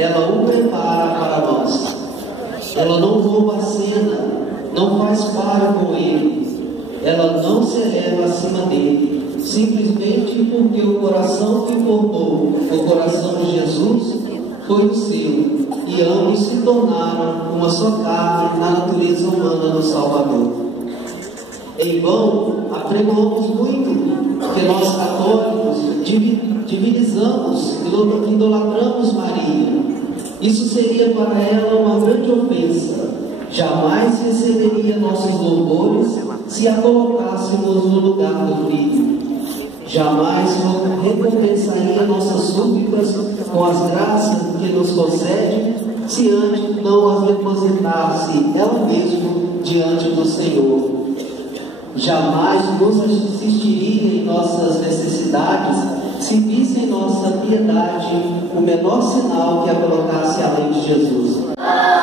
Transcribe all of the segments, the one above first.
Ela o prepara para nós. Ela não rouba a cena, não faz par com ele. Ela não se eleva acima dele, simplesmente porque o coração que formou o coração de Jesus foi o seu, e ambos se tornaram uma só carne na natureza humana do Salvador. Em vão, apregoamos muito que nós católicos divinizamos e idolatramos Maria. Isso seria para ela uma grande ofensa. Jamais receberia nossos louvores se a colocássemos no lugar do Filho. Jamais recompensaria nossas súplicas com as graças que nos concede, se antes não as depositasse ela mesma diante do Senhor. Jamais nos assistiria em nossas necessidades, se visse em nossa piedade o menor sinal que a colocasse além de Jesus. Maria,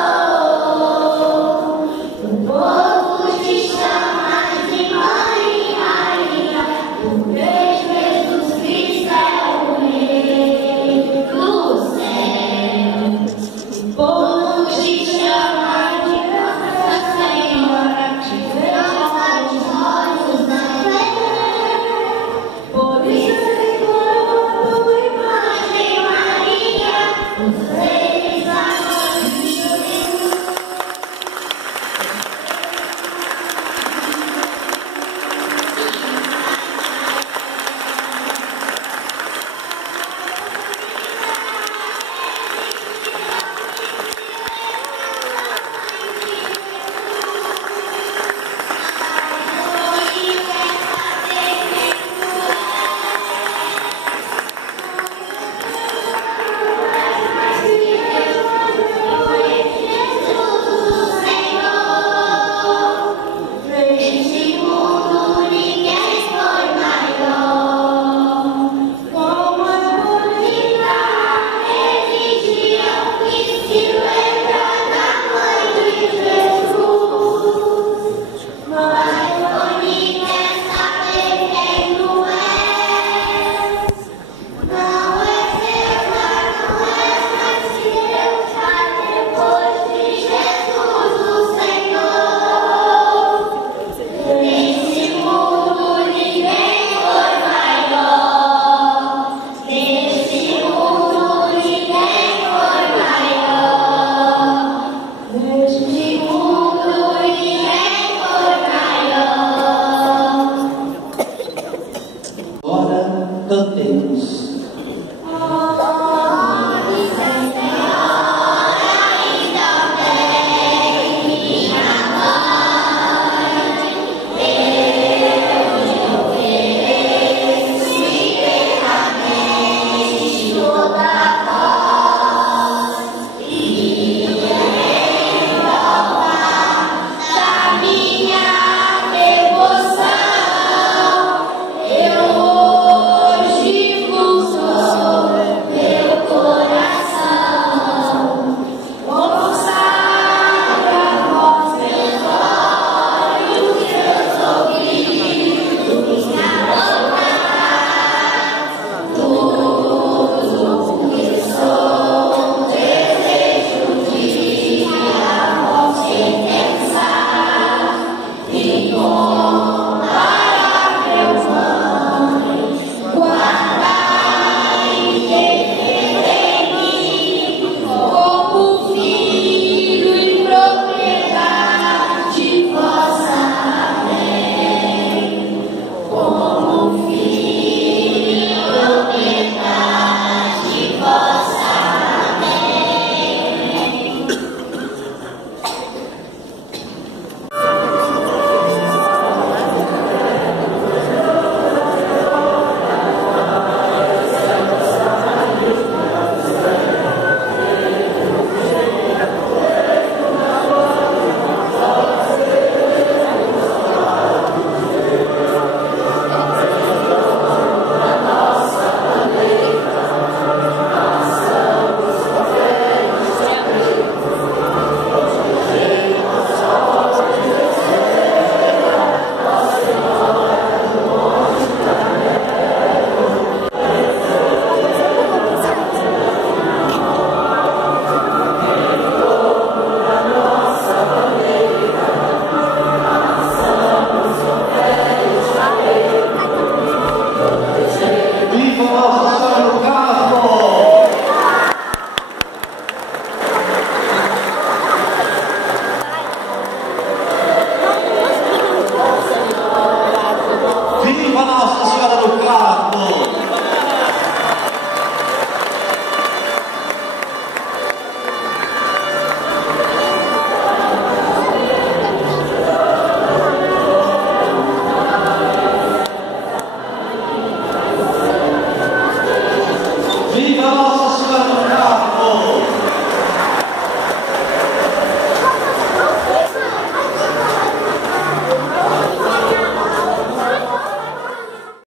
Viva a nossa